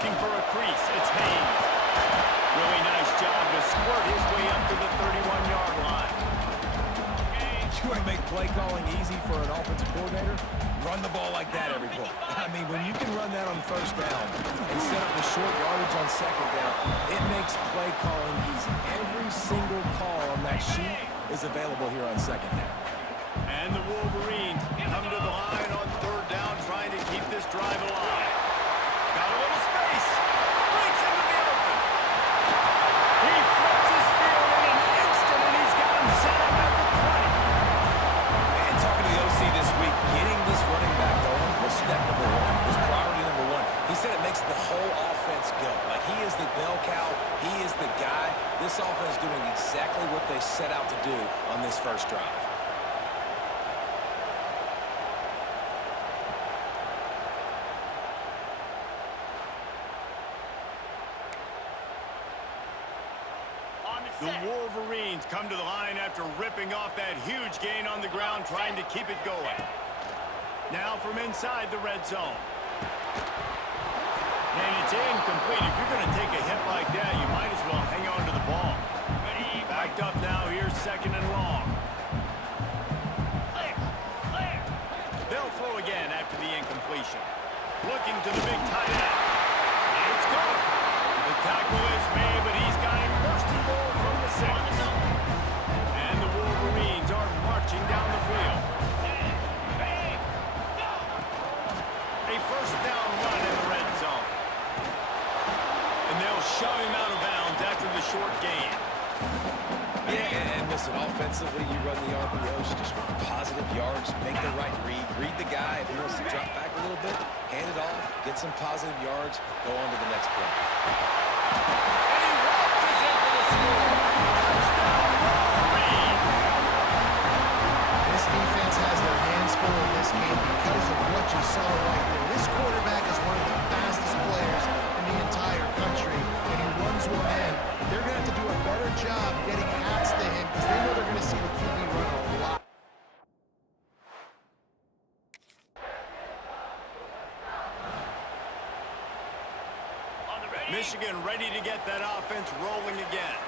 Looking for a crease. It's Haynes. Really nice job to squirt his way up to the 31-yard line. You want to make play calling easy for an offensive coordinator? Run the ball like that every play. I mean, when you can run that on first down and set up the short yardage on second down, it makes play calling easy. Every single call on that sheet is available here on second down. And the Wolverines come to the line on third down, trying to keep this drive alive. Got a little space. Breaks into the open. He flips his field in an instant, and he's got him set up at the 20. And talking to the OC this week, getting this running back going was step number one, was priority number one. He said it makes the whole offense go. Like, he is the bell cow. He is the guy. This offense is doing exactly what they set out to do on this first drive. The Wolverines come to the line after ripping off that huge gain on the ground, trying to keep it going. Now from inside the red zone. And it's incomplete. If you're going to take a hit like that, you might as well hang on to the ball. Backed up now. Here's second and long. They'll throw again after the incompletion. Looking to the big tight end. It's good. The tackle is made, but he's got it first and goal from the 6. And the Wolverines are marching down the field. A first down run in the red zone. And they'll shove him out of bounds after the short gain. Yeah, and listen, offensively, you run the RPOs, you just want positive yards, make the right read, read the guy. If he wants to drop back a little bit, hand it off, get some positive yards, go on to the next play. And he walks us in for the score. Touchdown, Wolverines. This defense has their hands full in this game because of what you saw right there. This quarterback is one of the fastest players in the entire country, and he runs with men. They're going to have to do a better job getting hats to him because they know they're going to see the QB run a lot. Michigan ready to get that offense rolling again.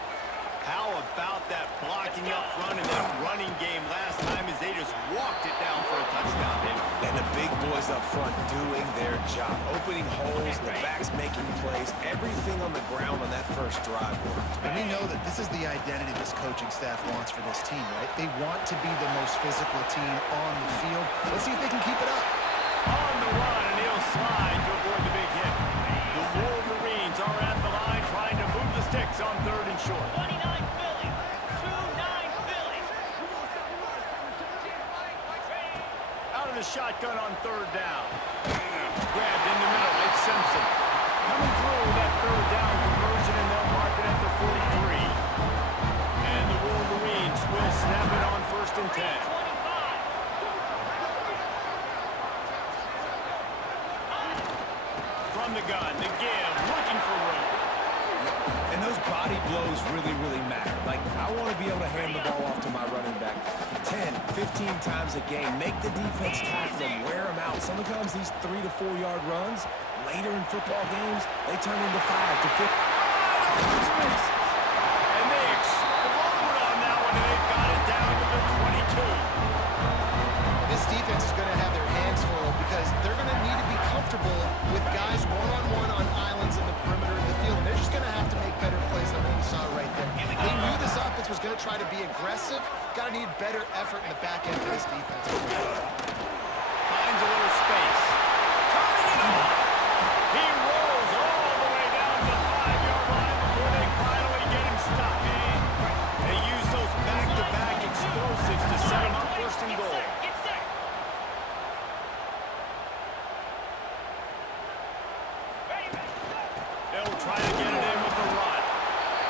How about that blocking up front and that running game last time as they just walked it down for a touchdown, David? And the big boys up front doing their job, opening holes, the backs making plays, everything on the ground on that first drive worked. And we know that this is the identity this coaching staff wants for this team, right? They want to be the most physical team on the field. Let's see if they can keep it up. On the run, and he'll slide to avoid the big hit. The Wolverines are at the line trying to move the sticks on third and short. 29 Philly. 2-9 Philly. Out of the shotgun on third down. Grabbed in the middle. It's Simpson. Coming through that third down conversion, and they'll mark it at the 43. And the Wolverines will snap it on first and 10. From the gun, the give, looking for room. And those body blows really, really matter. Like, I want to be able to hand the ball off to my running back 10, 15 times a game. Make the defense tackle them, wear them out. Sometimes these 3 to 4 yard runs, later in football games, they turn into 5 to 50. And they explode on that one, and they've got it down to the 22. This defense is going to have their hands full because they're going to need to be comfortable with guys one-on-one on islands in the perimeter of the field. And they're just going to have to make better plays than what we saw right there. They knew this offense was going to try to be aggressive. Got to need better effort in the back end for this defense. Finds a little space. Coming it on. He rolls all the way down to the 5-yard line before they finally get him stopped. They use those back-to-back explosives to set him up first and goal. They'll try to get it in with the run.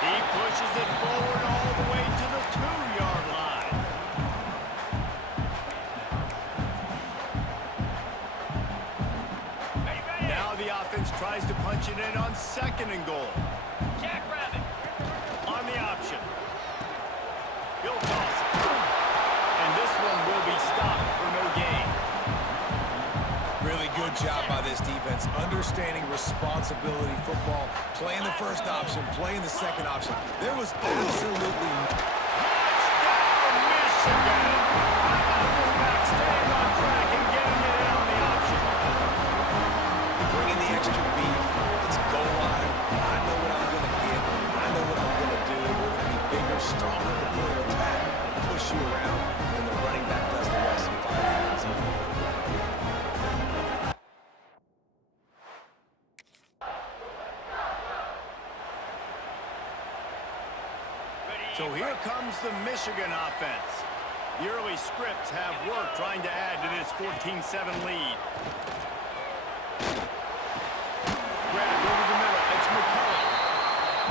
He pushes it forward all the way to the 2-yard line. Now the offense tries to punch it in on second and goal. Jackrabbit. On the option. He'll toss it. And this one will be stopped for no gain. Really good Good job by this defense, understanding responsibility football, playing the first option, playing the second option. There was absolutely Touchdown, Michigan! How about this back staying on track and getting it in on the option? bringing the extra beef. It's goal line. I know what I'm going to get. I know what I'm going to do. We're going to be bigger, stronger at the point of attack, and push you around, and the running back does the rest and finds the end zone. So here comes the Michigan offense. The early scripts have worked trying to add to this 14-7 lead. Grabbed over the middle. It's McCullough.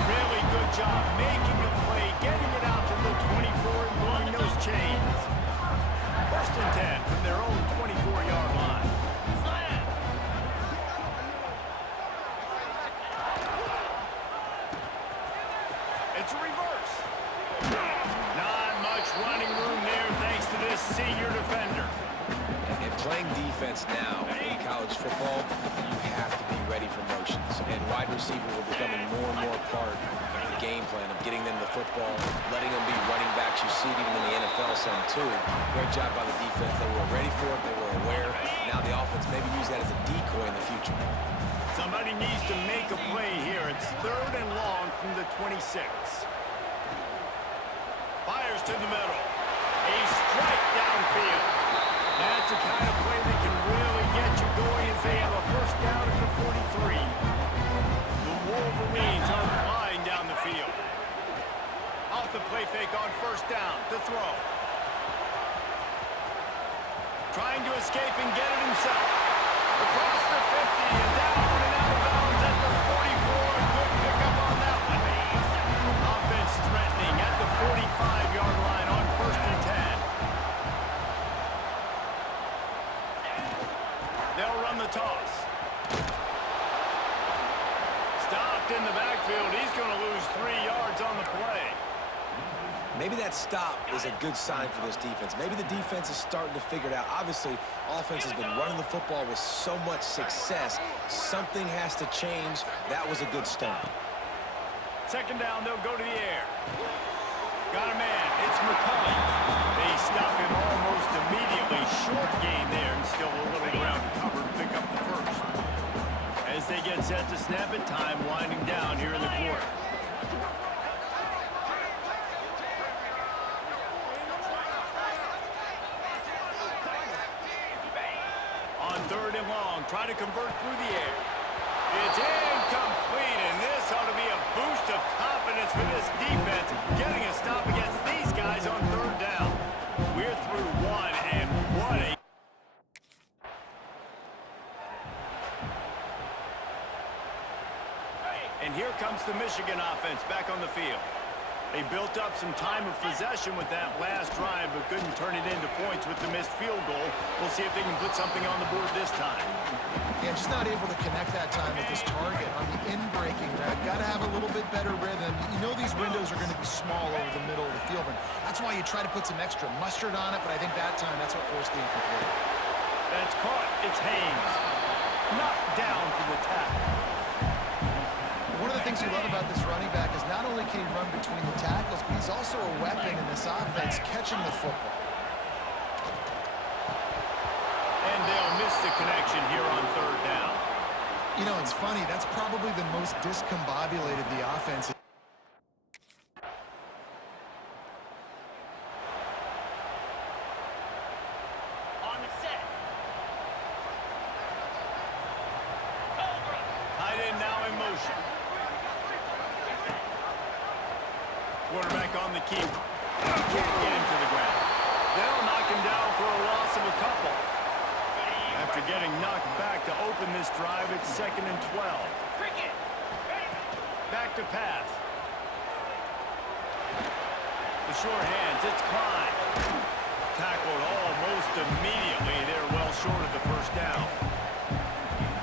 Really good job making a play, getting it out to the 24 and blowing those chains. First and 10 from their own 24-yard line. It's a reverse. Not much running room there thanks to this senior defender. And playing defense now in college football, you have to be ready for motions. And wide receivers are becoming more and more part of the game plan of getting them the football, letting them be running backs. You see it even in the NFL some too. Great job by the defense. They were ready for it. They were aware. Now the offense maybe use that as a decoy in the future. Somebody needs to make a play here. It's 3rd and long from the 26. Fires to the middle. A strike downfield. That's the kind of play that can really get you going as they have a first down at the 43. The Wolverines are flying down the field. Off the play fake on first down to throw. Trying to escape and get it himself. Across the 50 and down and out of bounds at the 44. Good pickup on that one. Offense threatening at the 45-yard line on 1st and 10. They'll run the toss. Stopped in the backfield. He's going to lose 3 yards on the play. Maybe that stop is a good sign for this defense. Maybe the defense is starting to figure it out. Obviously, offense has been running the football with so much success. Something has to change. That was a good start. 2nd down, they'll go to the air. Got a man. It's McCullough. They stop him almost immediately. Short gain there and still a little ground to cover to pick up the first. As they get set to snap it, time winding down here in the quarter. On 3rd and long, try to convert through the air. It's incomplete, and this ought to be a boost of confidence for this defense, getting a stop against these guys on 3rd down. We're through one, and what a... And here comes the Michigan offense back on the field. They built up some time of possession with that last drive, but couldn't turn it into points with the missed field goal. We'll see if they can put something on the board this time. Yeah, just not able to connect that time with this target on the in-breaking route. Got to have a little bit better rhythm. You know these windows are going to be small over the middle of the field, and that's why you try to put some extra mustard on it, but I think that time that's what forced the incomplete. That's caught. It's Haynes. Knocked down for the tackle. One of the things you love about this running back is not only can he run between the tackles, but he's also a weapon in this offense, catching the football. And they'll miss the connection here on 3rd down. You know, it's funny. That's probably the most discombobulated the offense is. On the set. Tight end now in motion. Quarterback on the keeper. Can't get him to the ground. They'll knock him down for a loss of a couple. After getting knocked back to open this drive, it's 2nd and 12. Back to pass. The short hands, it's Klein. Tackled almost immediately. They're well short of the first down.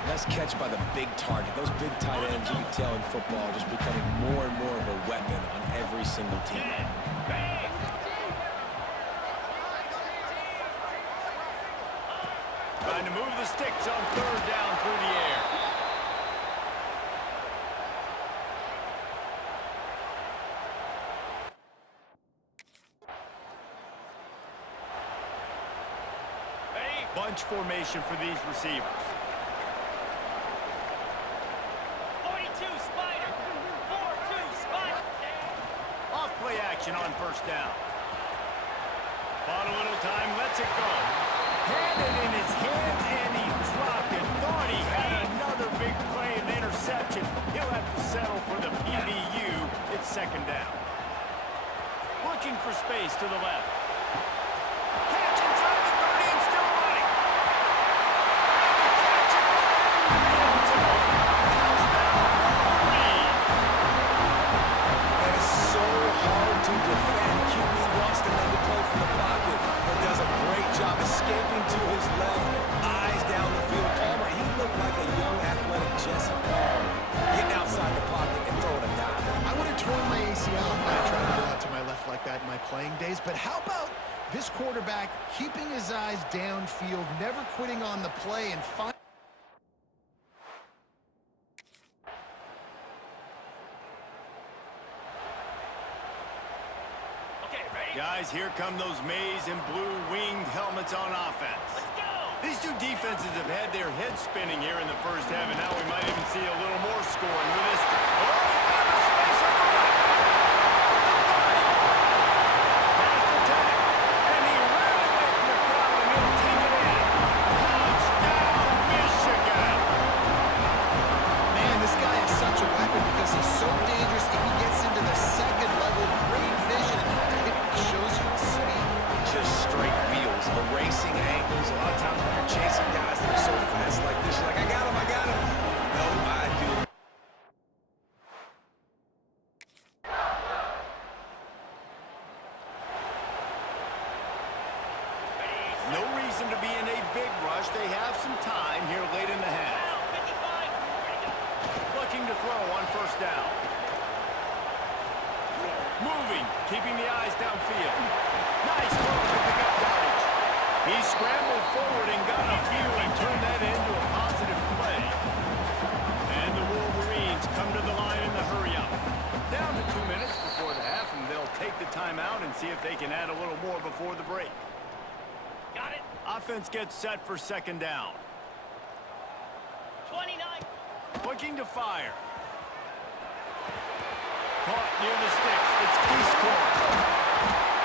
Nice catch by the big target. Those big tight ends, you can tell in football, just becoming more and more of a weapon on every single team. Try Trying to move the sticks on third down through the air. Bunch formation for these receivers. 42 Spider. 4-2 Spider. Off play action on first down. Bought a little time, lets it go. Had it in his hands and he dropped it. Thought he had another big play and interception. He'll have to settle for the PBU. It's second down. Looking for space to the left. Catch inside the 30 and still running. To defend. QB wants to make a play from the pocket, but does a great job escaping to his left, eyes down the field. Palmer, he looked like a young athletic Jesse Paul, getting outside the pocket and throwing a dime. I would have torn my ACL if I tried to go out to my left like that in my playing days, but how about this quarterback keeping his eyes downfield, never quitting on the play, and finally... Guys, here come those maize and blue winged helmets on offense. Let's go. These two defenses have had their heads spinning here in the first half, and now we might even see a little more scoring with this. Oh, he found a space on the right. Pass attack, and he ran away from the crowd, and he'll take it in. Touchdown, Michigan. Man, this guy is such a weapon because he's so dangerous if he gets into the second level. Great vision. Shows you the speed. Just straight wheels, erasing angles. A lot of times when you're chasing guys that are so fast like this, you're like, I got him, I got him. No, I do. No reason to be in a big rush. They have some time here late in the half. 55. Looking to throw on first down. Moving, keeping the eyes downfield. Nice throw to pick up yardage. He scrambled forward and got a few and turned that into a positive play. And the Wolverines come to the line in the hurry-up. Down to 2 minutes before the half, and they'll take the timeout and see if they can add a little more before the break. Got it. Offense gets set for second down. 29. Looking to fire. Caught near the sticks. It's Keyscore.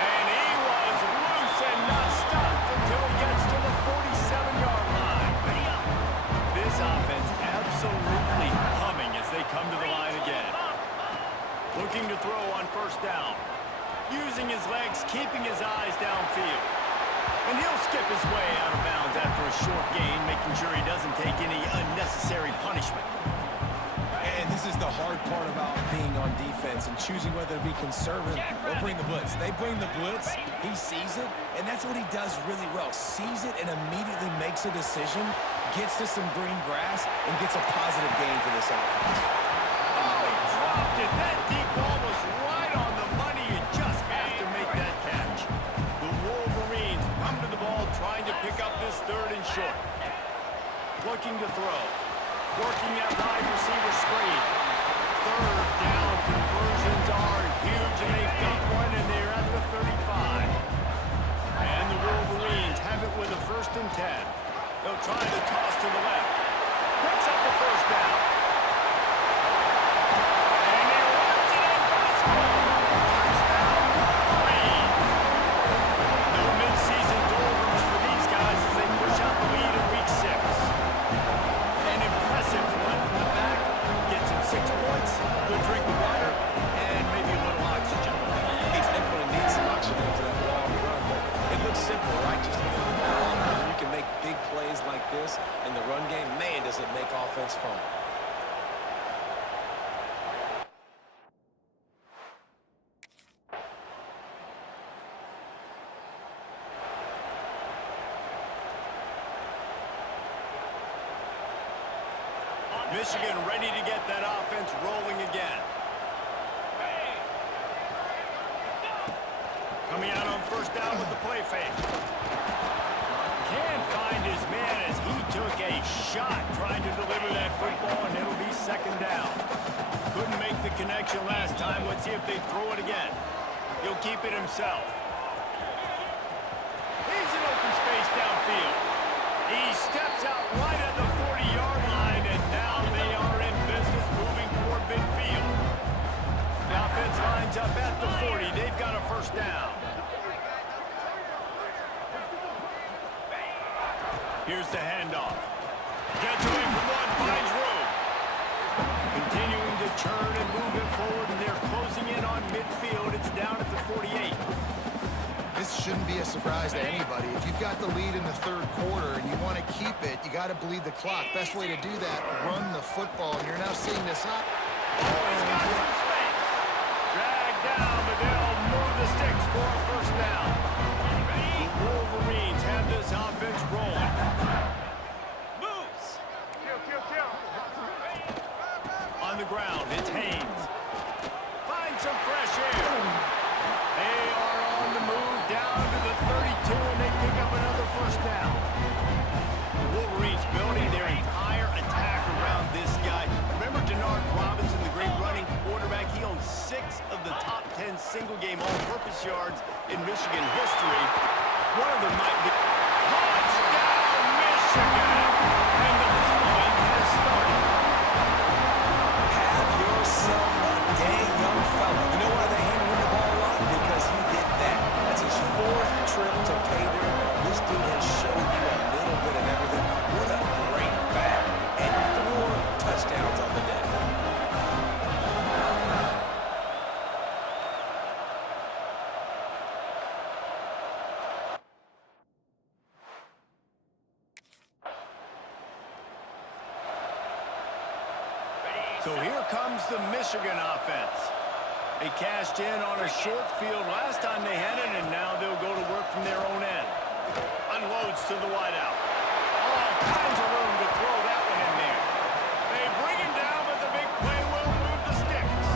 And he was loose and not stopped until he gets to the 47-yard line. Ready up. This offense absolutely humming as they come to the line again. Looking to throw on first down. Using his legs, keeping his eyes downfield. And he'll skip his way out of bounds after a short gain, making sure he doesn't take any unnecessary punishment. And this is the hard part about being on defense and choosing whether to be conservative or bring the blitz. They bring the blitz, he sees it, and that's what he does really well. Sees it and immediately makes a decision, gets to some green grass, and gets a positive gain for this offense. Oh, he dropped it. That deep ball was right on the money. You just have to make that catch. The Wolverines come to the ball trying to pick up this third and short. Looking to throw. Working out wide receiver screen. Third down conversions are huge, and they've got one, and they're at the 35. And the Wolverines have it with a 1st and 10. They'll try the toss to the left. Picks up the first down. And he runs it in for the score. Touchdown, Wolverines. No mid-season doldrums for these guys as they push out the lead in week 6. An impressive run from the back. Gets him 6 points, good drink of water, and maybe a little oxygen. He definitely needs some oxygen after that long run, but it looks simple, right? Just hand the ball off. When you can make big plays like this in the run game, man, does it make offense fun. Michigan ready to get that offense rolling again. Coming out on first down with the play fake. Can't find his man as he took a shot trying to deliver that football, and it'll be second down. Couldn't make the connection last time. Let's see if they throw it again. He'll keep it himself. He's in open space downfield. He steps out right at the 40-yard line, and now they are in business moving toward midfield. The offense lines up at the 40. They've got a first down. Here's the handoff. Gets away from one, finds room. Continuing to turn and move it forward, and they're closing in on midfield. It's down at the 48. This shouldn't be a surprise to anybody. If you've got the lead in the third quarter and you want to keep it, you got to bleed the clock. Best way to do that, run the football. And you're now seeing this up. Oh, he's got some space. Dragged down, but they'll move the sticks for a first down. The Wolverines have this offense rolling. Moves. On the ground, it's Haynes. Finds some fresh air. They are on the move down to the 32, and they pick up another first down. The Wolverines building their entire attack around this guy. Remember Denard Robinson, the great running quarterback? He owns 6 of the top 10 single-game all-purpose yards in Michigan history. One of them might be touchdown, Michigan! And the point has started. Have yourself a day, young fella. You know why they handed him the ball a lot? Because he did that. That's his 4th trip to pay dirt. This dude has shown you a little bit of everything. What a great back. And 4 touchdowns on the day. So here comes the Michigan offense. They cashed in on a short field last time they had it, and now they'll go to work from their own end. Unloads to the wideout. All kinds of room to throw that one in there. They bring him down, but the big play will move the sticks.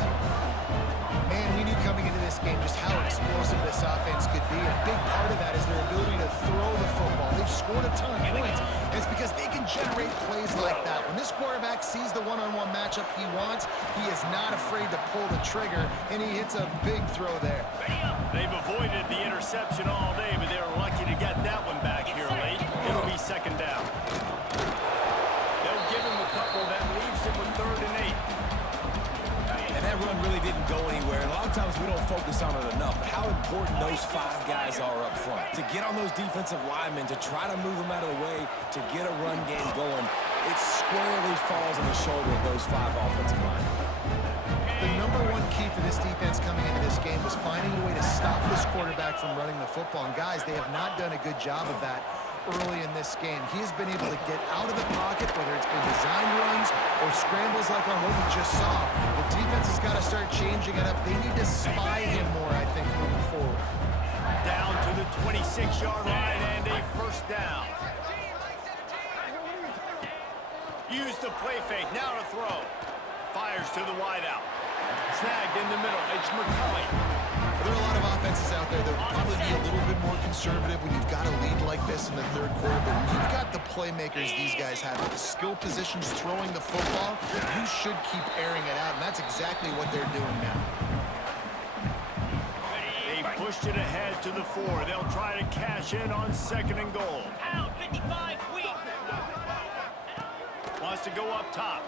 Man, we knew coming into this game just how explosive this offense could be. And a big part of that is their ability to throw the football. They've scored a ton of points. And it's because they can generate plays like that. When this quarterback sees the one-on-one matchup he wants, he is not afraid to pull the trigger, and he hits a big throw there. They've avoided the interception all day, but they're lucky to get that one back here late. It'll be second down. They'll give him a couple. That leaves him with 3rd and 8. And that run really didn't go anywhere. And a lot of times we don't focus on it enough. But how important those 5 guys are up front. To get on those defensive linemen, to try to move them out of the way, to get a run game going, it squarely falls on the shoulder of those 5 offensive linemen. The number one key for this defense coming into this game was finding a way to stop this quarterback from running the football. And guys, they have not done a good job of that early in this game. He has been able to get out of the pocket, whether it's been designed runs or scrambles like on what we just saw. The defense has got to start changing it up. They need to spy him more, I think, moving forward. Down to the 26-yard line and a first down. Use the play fake, now to throw. Fires to the wideout. Snagged in the middle, it's McCulley. There are a lot of offenses out there that will probably be a little bit more conservative when you've got a lead like this in the third quarter. But when you've got the playmakers these guys have, with the skill positions throwing the football, you should keep airing it out, and that's exactly what they're doing now. They pushed it ahead to the 4. They'll try to cash in on 2nd and goal. Out, 55, weak. Wants to go up top.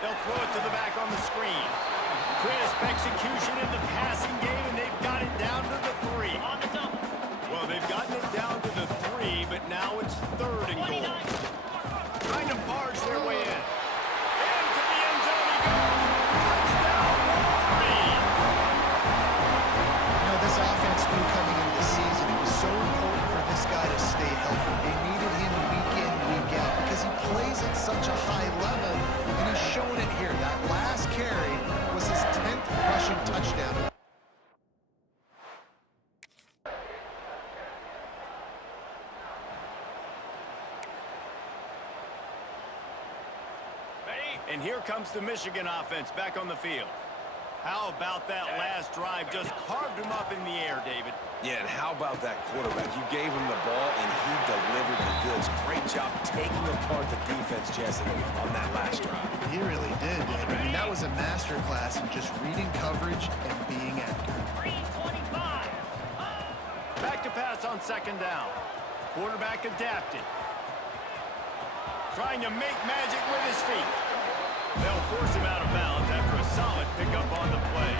They'll throw it to the back on the screen. Crisp execution in the passing game, and they've got it down to the 3. On the double. Well, they've gotten it down to the 3, but now it's 3rd and goal. Trying to barge their way in. Into the end zone he goes. Touchdown, Wolverines. You know, this offense knew coming into the season, it was so important for this guy to stay healthy. They needed him week in, week out, because he plays at such a high level, and he's showing it here. That last carry was his 10th rushing touchdown. And here comes the Michigan offense back on the field. How about that last drive? Just carved him up in the air, David. Yeah, and how about that quarterback? You gave him the ball, and he delivered the goods. Great job taking apart the defense, Jesse, on that last drive. He really did. I mean, that was a masterclass in just reading coverage and being accurate. 325. Back to pass on second down. Quarterback adapted. Trying to make magic with his feet. They'll force him out of bounds after a solid pickup on the play.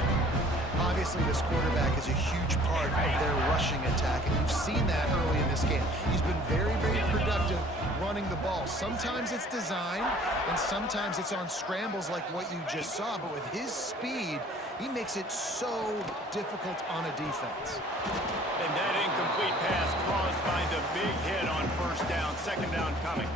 Obviously, this quarterback is a huge part of their rushing attack, and you've seen that early in this game. He's been very, very productive running the ball. Sometimes it's designed, and sometimes it's on scrambles like what you just saw, but with his speed, he makes it so difficult on a defense. And that incomplete pass caused by the big hit on first down. Second down coming.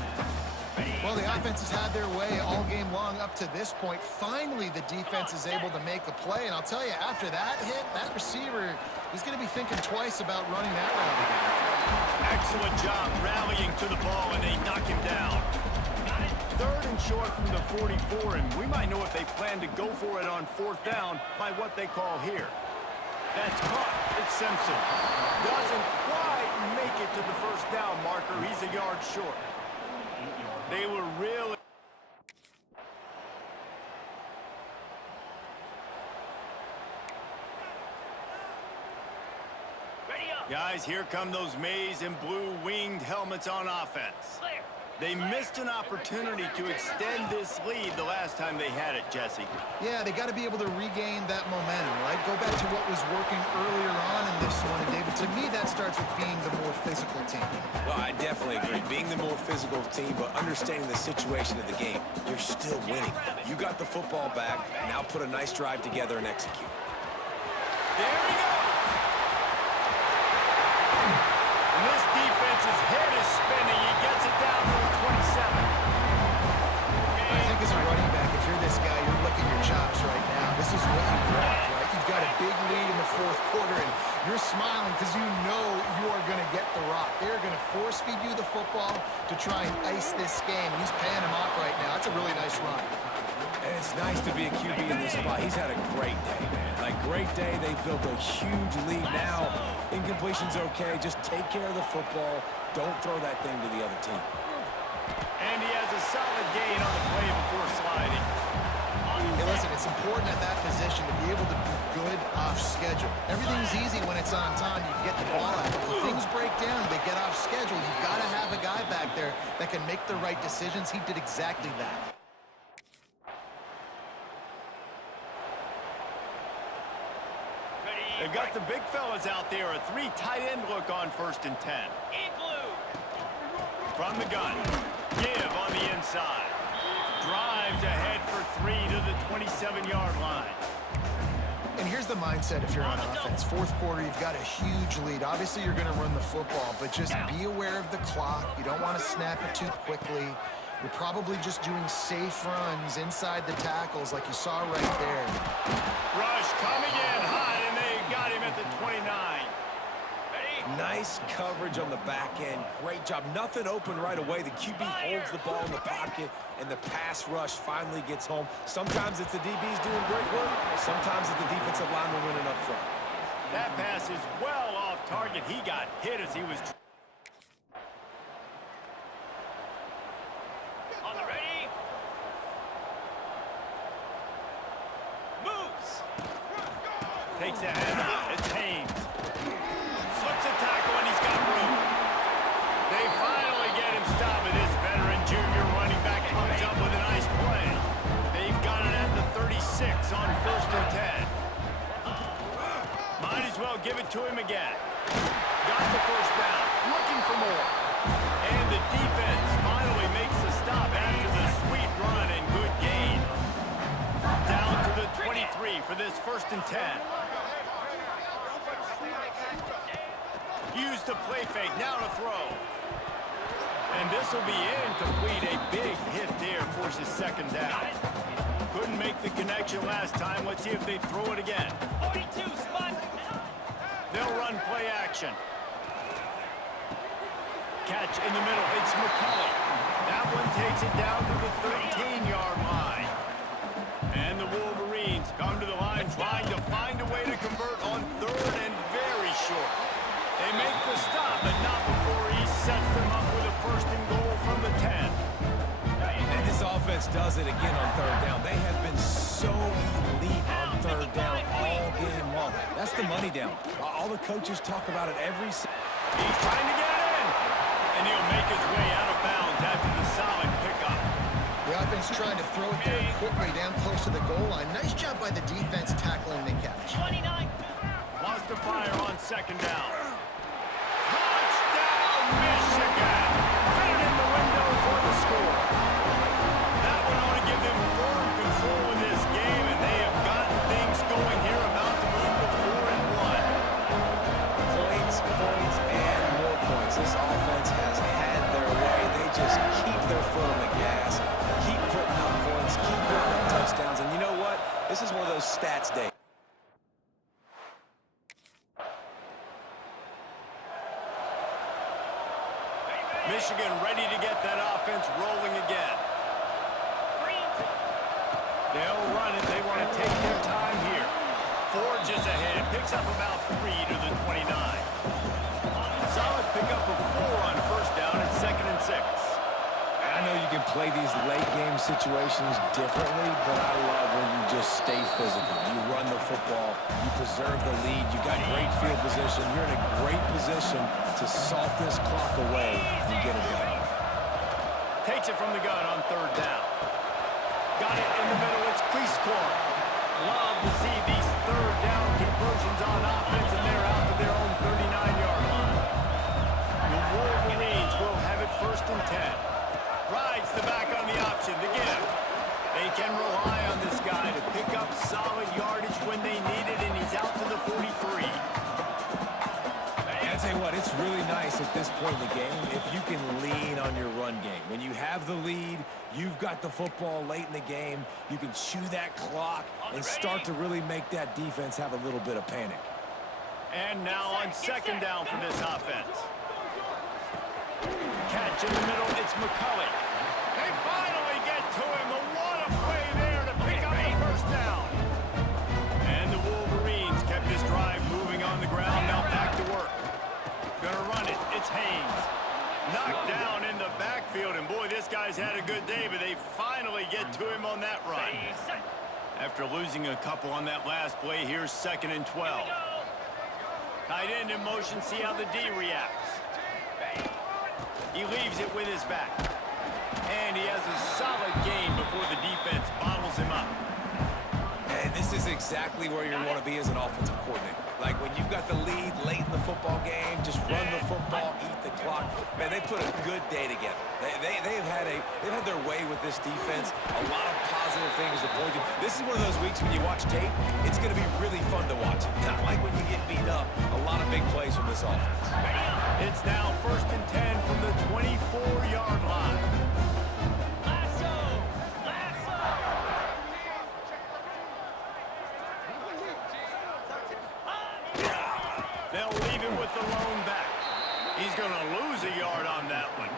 Well, the offense has had their way all game long up to this point. Finally, the defense is able to make a play, and I'll tell you, after that hit, that receiver is going to be thinking twice about running that route again. Excellent job rallying to the ball, and they knock him down. Third and short from the 44, and we might know if they plan to go for it on fourth down by what they call here. That's caught. It's Simpson. Doesn't quite make it to the first down marker. He's a yard short. They were really... Ready up. Guys, here come those maize and blue winged helmets on offense. Clear. They missed an opportunity to extend this lead the last time they had it, Jesse. Yeah, they got to be able to regain that momentum, right? Go back to what was working earlier on in this one. And, David, to me, that starts with being the more physical team. Well, I definitely agree. Being the more physical team, but understanding the situation of the game, you're still winning. You got the football back. Now put a nice drive together and execute. There he goes! And this defense's head is spinning. He gets it down to the 27. I think as a running back, if you're this guy, you're licking your chops right now. This is what you want, right? You've got a big lead in the fourth quarter, and you're smiling because you know you are going to get the rock. They're going to force feed you the football to try and ice this game. He's paying him off right now. That's a really nice run. And it's nice to be a QB in this spot. He's had a great day, man. Like, great day. They built a huge lead. Now, incompletion's okay. Just take care of the football. Don't throw that thing to the other team. And he has a solid gain on the play before sliding. Hey, listen, it's important at that position to be able to be good off schedule. Everything's easy when it's on time. You get the ball out. When things break down, they get off schedule. You've got to have a guy back there that can make the right decisions. He did exactly that. They've got the big fellas out there. A three tight end look on 1st and 10. Igloo. From the gun. Give on the inside. Drives ahead for 3 to the 27-yard line. And here's the mindset if you're on offense. Fourth quarter, you've got a huge lead. Obviously, you're going to run the football, but just be aware of the clock. You don't want to snap it too quickly. You're probably just doing safe runs inside the tackles like you saw right there. Rush coming in high, and they got him at the 29. Nice coverage on the back end. Great job. Nothing open right away. The QB holds the ball in the pocket, and the pass rush finally gets home. Sometimes it's the DBs doing great work. Sometimes it's the defensive lineman winning up front. That pass is well off target. He got hit as he was... On the ready. Moves. Takes the handoff. It's Haynes. Slips a tackle, and he's got room. They finally get him stopped, and this veteran junior running back comes up with a nice play. They've got it at the 36 on 1st and 10. Might as well give it to him again. Got the first down. Looking for more. And the defense finally makes the stop after the sweet run and good gain. Down to the 23 for this 1st and 10. Use the play fake, now to throw. And this will be incomplete. A big hit there forces 2nd down. Couldn't make the connection last time. Let's see if they throw it again. 42 spot. They'll run play action. Catch in the middle. It's McCullough. That one takes it down to the 13-yard line. And the Wolverines come to the line Trying to find a way to convert on third and very short. They make the stop, but not before he sets them up with a first and goal from the 10. And this offense does it again on third down. They have been so elite on third down all game long. That's the money down. All the coaches talk about it every. He's trying to get in, and he'll make his way out of bounds after the solid pickup. The offense trying to throw it there quickly down close to the goal line. Nice job by the defense tackling the catch. 29. Lost to fire on second down. Touchdown, Michigan! Fit it in the window for the score. That one ought to give them firm control of this game, and they have gotten things going here, about to move to 4-1. Points, and more points. This offense has had their way. They just keep their foot on the gas, keep putting up points, keep putting up touchdowns. And you know what? This is one of those stats days. Michigan ready to get that offense rolling again. They'll run it. They want to take their time here. Forges ahead. Picks up about 3 to the 29. Solid pickup of 4 on first down at 2nd and 6. I know you can play these late game situations differently, but I love when you just stay physical. You run the football, you preserve the lead, you got great field position, you're in a great position to salt this clock away and get it done. Takes it from the gun on third down. Got it in the middle. It's Cleescore. Love to see these third down conversions on offense, and they're out to their own 39-yard line. The Wolverines will have it 1st and 10. Rides the back on the option, the give. They can rely on this guy to pick up solid yardage when they need it, and he's out to the 43. And I tell you what, it's really nice at this point in the game if you can lean on your run game. When you have the lead, you've got the football late in the game, you can chew that clock and start to really make that defense have a little bit of panic. And now on second down for this offense. Catch in the middle, it's McCulley. They finally get to him. What a play there to pick up the first down. And the Wolverines kept this drive moving on the ground. Now back to work. Gonna run it. It's Haynes. Knocked down in the backfield. And boy, this guy's had a good day, but they finally get to him on that run. After losing a couple on that last play, here's 2nd and 12. Tight end in motion, see how the D reacts. He leaves it with his back. And he has a solid gain before the defense bottles him up. And this is exactly where you want to be as an offensive coordinator. Like when you've got the lead late in the football game, just run the football, eat the clock. Man, they put a good day together. They've had their way with this defense. A lot of positive things to point to. This is one of those weeks when you watch tape, it's going to be really fun to watch. Not like when you get beat up. A lot of big plays from this offense. It's now 1st and 10 from the 24-yard line. They'll leave him with the lone back. He's going to lose a yard on that one.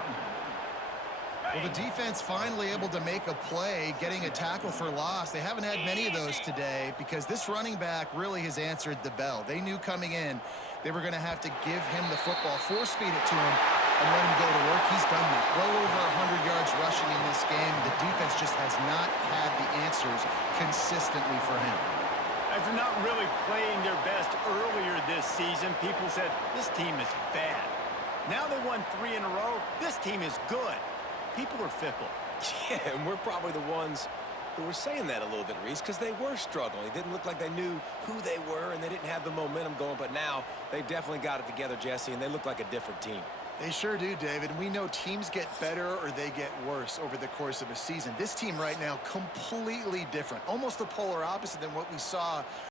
Well, the defense finally able to make a play, getting a tackle for loss. They haven't had many of those today because this running back really has answered the bell. They knew coming in they were going to have to give him the football, force-feed it to him, and let him go to work. He's done that. Well over 100 yards rushing in this game. The defense just has not had the answers consistently for him. After not really playing their best earlier this season, people said, this team is bad. Now they won 3 in a row. This team is good. People are fickle. Yeah, and we're probably the ones who were saying that a little bit, Reese, because they were struggling. It didn't look like they knew who they were, and they didn't have the momentum going. But now they've definitely got it together, Jesse, and they look like a different team. They sure do, David. We know teams get better or they get worse over the course of a season. This team right now, completely different. Almost the polar opposite than what we saw